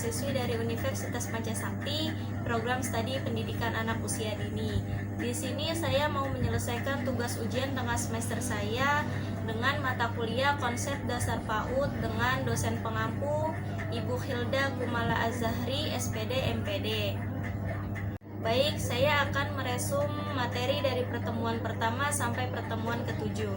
mahasiswi dari Universitas Pancasakti, program studi pendidikan anak usia dini. Di sini saya mau menyelesaikan tugas ujian tengah semester saya dengan mata kuliah konsep dasar PAUD dengan dosen pengampu Ibu Hilda Kumala Azahri, SPD MPD. Baik, saya akan meresum materi dari pertemuan pertama sampai pertemuan ke-7.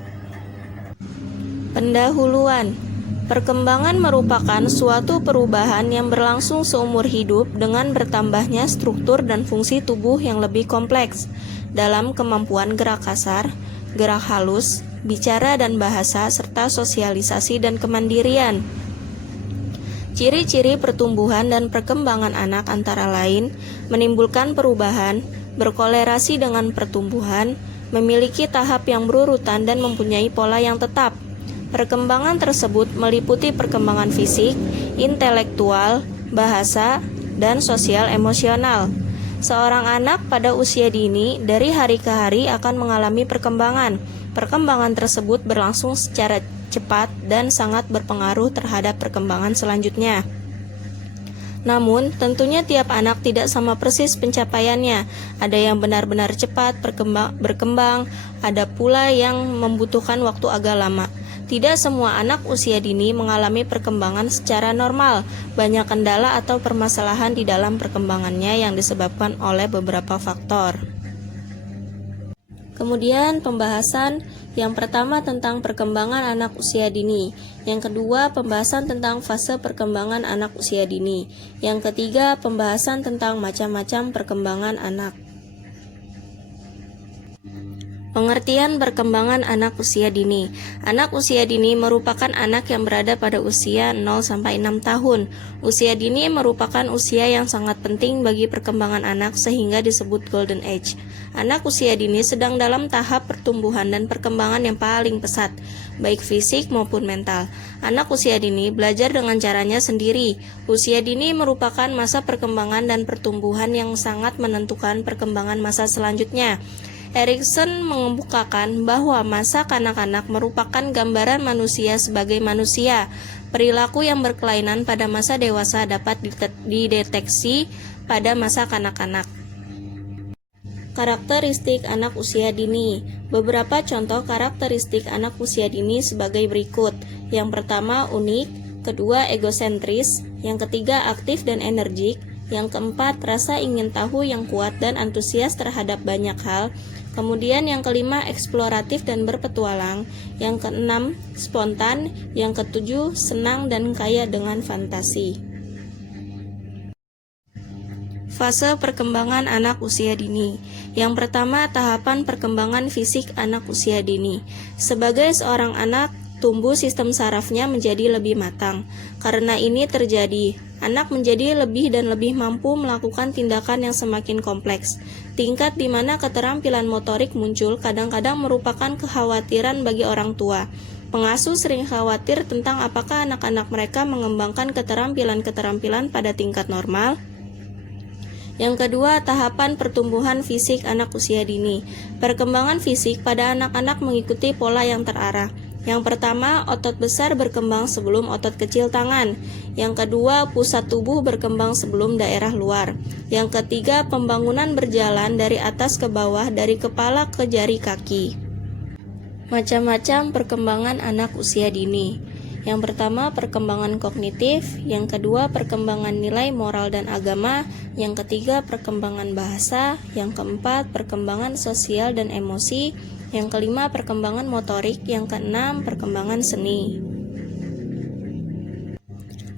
Pendahuluan. Perkembangan merupakan suatu perubahan yang berlangsung seumur hidup dengan bertambahnya struktur dan fungsi tubuh yang lebih kompleks dalam kemampuan gerak kasar, gerak halus, bicara dan bahasa, serta sosialisasi dan kemandirian. Ciri-ciri pertumbuhan dan perkembangan anak antara lain menimbulkan perubahan, berkolerasi dengan pertumbuhan, memiliki tahap yang berurutan dan mempunyai pola yang tetap. Perkembangan tersebut meliputi perkembangan fisik, intelektual, bahasa, dan sosial emosional. Seorang anak pada usia dini dari hari ke hari akan mengalami perkembangan. Perkembangan tersebut berlangsung secara cepat dan sangat berpengaruh terhadap perkembangan selanjutnya. Namun, tentunya tiap anak tidak sama persis pencapaiannya. Ada yang benar-benar cepat berkembang, ada pula yang membutuhkan waktu agak lama. Tidak semua anak usia dini mengalami perkembangan secara normal. Banyak kendala atau permasalahan di dalam perkembangannya yang disebabkan oleh beberapa faktor. Kemudian pembahasan yang pertama tentang perkembangan anak usia dini, yang kedua pembahasan tentang fase perkembangan anak usia dini, yang ketiga pembahasan tentang macam-macam perkembangan anak. Pengertian perkembangan anak usia dini. Anak usia dini merupakan anak yang berada pada usia 0-6 tahun. Usia dini merupakan usia yang sangat penting bagi perkembangan anak sehingga disebut golden age. Anak usia dini sedang dalam tahap pertumbuhan dan perkembangan yang paling pesat, baik fisik maupun mental. Anak usia dini belajar dengan caranya sendiri. Usia dini merupakan masa perkembangan dan pertumbuhan yang sangat menentukan perkembangan masa selanjutnya. Erikson mengemukakan bahwa masa kanak-kanak merupakan gambaran manusia sebagai manusia. Perilaku yang berkelainan pada masa dewasa dapat dideteksi pada masa kanak-kanak. Karakteristik anak usia dini. Beberapa contoh karakteristik anak usia dini sebagai berikut. Yang pertama, unik. Kedua, egosentris. Yang ketiga, aktif dan energik. Yang keempat, rasa ingin tahu yang kuat dan antusias terhadap banyak hal. Kemudian yang kelima, eksploratif dan berpetualang. Yang keenam, spontan. Yang ketujuh, senang dan kaya dengan fantasi. Fase perkembangan anak usia dini. Yang pertama, tahapan perkembangan fisik anak usia dini. Sebagai seorang anak, tumbuh sistem sarafnya menjadi lebih matang. Karena ini terjadi, anak menjadi lebih dan lebih mampu melakukan tindakan yang semakin kompleks. Tingkat di mana keterampilan motorik muncul kadang-kadang merupakan kekhawatiran bagi orang tua. Pengasuh sering khawatir tentang apakah anak-anak mereka mengembangkan keterampilan-keterampilan pada tingkat normal. Yang kedua, tahapan pertumbuhan fisik anak usia dini. Perkembangan fisik pada anak-anak mengikuti pola yang terarah. Yang pertama, otot besar berkembang sebelum otot kecil tangan. Yang kedua, pusat tubuh berkembang sebelum daerah luar. Yang ketiga, pembangunan berjalan dari atas ke bawah, dari kepala ke jari kaki. Macam-macam perkembangan anak usia dini. Yang pertama, perkembangan kognitif. Yang kedua, perkembangan nilai moral dan agama. Yang ketiga, perkembangan bahasa. Yang keempat, perkembangan sosial dan emosi. Yang kelima, perkembangan motorik. Yang keenam, perkembangan seni.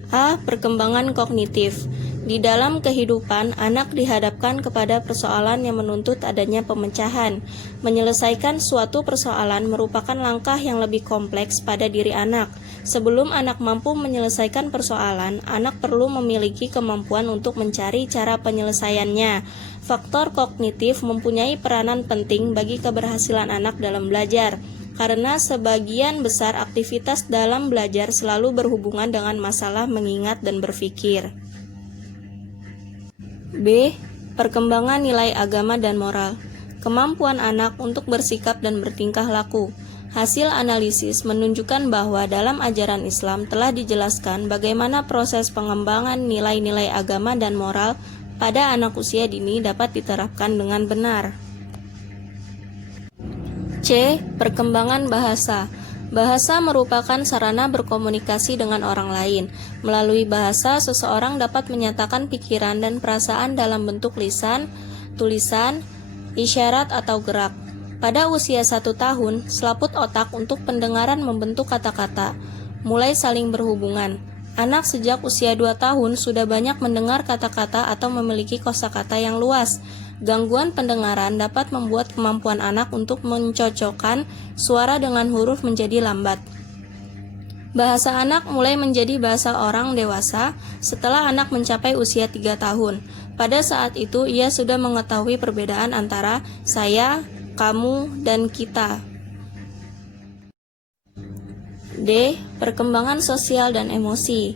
A. Perkembangan kognitif. Di dalam kehidupan, anak dihadapkan kepada persoalan yang menuntut adanya pemecahan. Menyelesaikan suatu persoalan merupakan langkah yang lebih kompleks pada diri anak. Sebelum anak mampu menyelesaikan persoalan, anak perlu memiliki kemampuan untuk mencari cara penyelesaiannya. Faktor kognitif mempunyai peranan penting bagi keberhasilan anak dalam belajar, karena sebagian besar aktivitas dalam belajar selalu berhubungan dengan masalah mengingat dan berpikir. B. Perkembangan nilai agama dan moral. Kemampuan anak untuk bersikap dan bertingkah laku. Hasil analisis menunjukkan bahwa dalam ajaran Islam telah dijelaskan bagaimana proses pengembangan nilai-nilai agama dan moral pada anak usia dini dapat diterapkan dengan benar. C. Perkembangan bahasa. Bahasa merupakan sarana berkomunikasi dengan orang lain. Melalui bahasa, seseorang dapat menyatakan pikiran dan perasaan dalam bentuk lisan, tulisan, isyarat, atau gerak. Pada usia 1 tahun, selaput otak untuk pendengaran membentuk kata-kata, mulai saling berhubungan. Anak sejak usia 2 tahun sudah banyak mendengar kata-kata atau memiliki kosakata yang luas. Gangguan pendengaran dapat membuat kemampuan anak untuk mencocokkan suara dengan huruf menjadi lambat. Bahasa anak mulai menjadi bahasa orang dewasa setelah anak mencapai usia 3 tahun. Pada saat itu, ia sudah mengetahui perbedaan antara saya, kamu, dan kita. D. Perkembangan sosial dan emosi.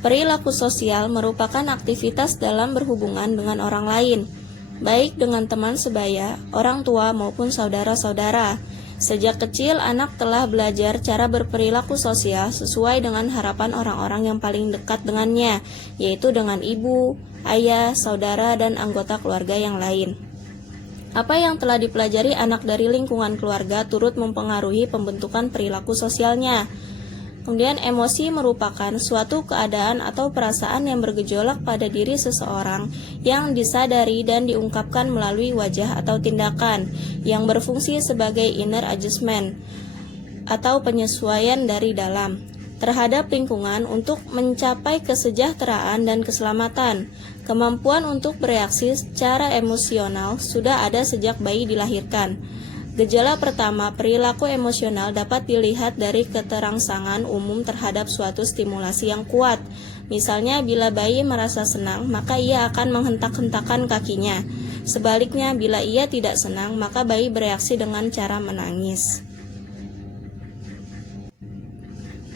Perilaku sosial merupakan aktivitas dalam berhubungan dengan orang lain, baik dengan teman sebaya, orang tua, maupun saudara-saudara. Sejak kecil, anak telah belajar cara berperilaku sosial sesuai dengan harapan orang-orang yang paling dekat dengannya, yaitu dengan ibu, ayah, saudara, dan anggota keluarga yang lain. Apa yang telah dipelajari anak dari lingkungan keluarga turut mempengaruhi pembentukan perilaku sosialnya. Kemudian emosi merupakan suatu keadaan atau perasaan yang bergejolak pada diri seseorang yang disadari dan diungkapkan melalui wajah atau tindakan yang berfungsi sebagai inner adjustment atau penyesuaian dari dalam terhadap lingkungan untuk mencapai kesejahteraan dan keselamatan. Kemampuan untuk bereaksi secara emosional sudah ada sejak bayi dilahirkan. Gejala pertama, perilaku emosional dapat dilihat dari keterangsangan umum terhadap suatu stimulasi yang kuat. Misalnya, bila bayi merasa senang, maka ia akan menghentak-hentakan kakinya. Sebaliknya, bila ia tidak senang, maka bayi bereaksi dengan cara menangis.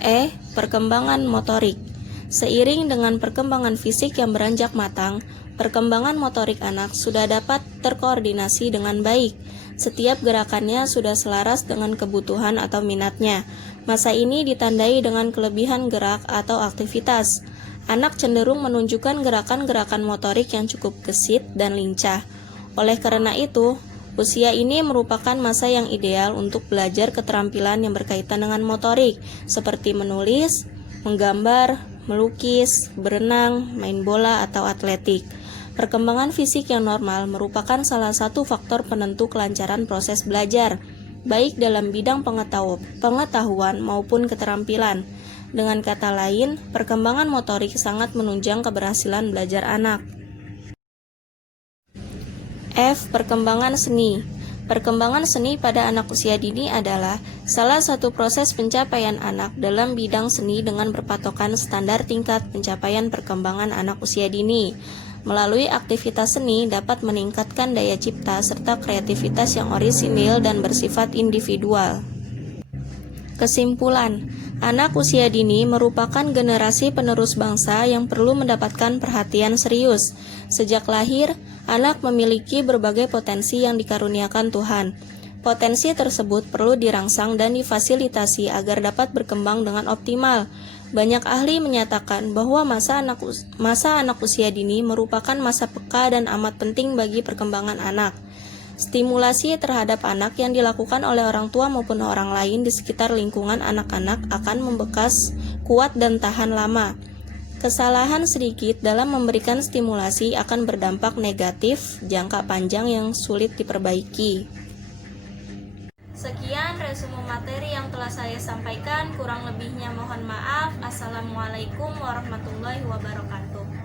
E. Perkembangan motorik. Seiring dengan perkembangan fisik yang beranjak matang, perkembangan motorik anak sudah dapat terkoordinasi dengan baik. Setiap gerakannya sudah selaras dengan kebutuhan atau minatnya. Masa ini ditandai dengan kelebihan gerak atau aktivitas. Anak cenderung menunjukkan gerakan-gerakan motorik yang cukup gesit dan lincah. Oleh karena itu, usia ini merupakan masa yang ideal untuk belajar keterampilan yang berkaitan dengan motorik, seperti menulis, menggambar, melukis, berenang, main bola, atau atletik. Perkembangan fisik yang normal merupakan salah satu faktor penentu kelancaran proses belajar, baik dalam bidang pengetahuan maupun keterampilan. Dengan kata lain, perkembangan motorik sangat menunjang keberhasilan belajar anak. F. Perkembangan seni. Perkembangan seni pada anak usia dini adalah salah satu proses pencapaian anak dalam bidang seni dengan berpatokan standar tingkat pencapaian perkembangan anak usia dini. Melalui aktivitas seni dapat meningkatkan daya cipta serta kreativitas yang orisinil dan bersifat individual. Kesimpulan, anak usia dini merupakan generasi penerus bangsa yang perlu mendapatkan perhatian serius. Sejak lahir, anak memiliki berbagai potensi yang dikaruniakan Tuhan. Potensi tersebut perlu dirangsang dan difasilitasi agar dapat berkembang dengan optimal. Banyak ahli menyatakan bahwa masa anak usia dini merupakan masa peka dan amat penting bagi perkembangan anak. Stimulasi terhadap anak yang dilakukan oleh orang tua maupun orang lain di sekitar lingkungan anak-anak akan membekas kuat dan tahan lama. Kesalahan sedikit dalam memberikan stimulasi akan berdampak negatif jangka panjang yang sulit diperbaiki. Sekian resume materi yang telah saya sampaikan, kurang lebihnya mohon maaf. Assalamualaikum warahmatullahi wabarakatuh.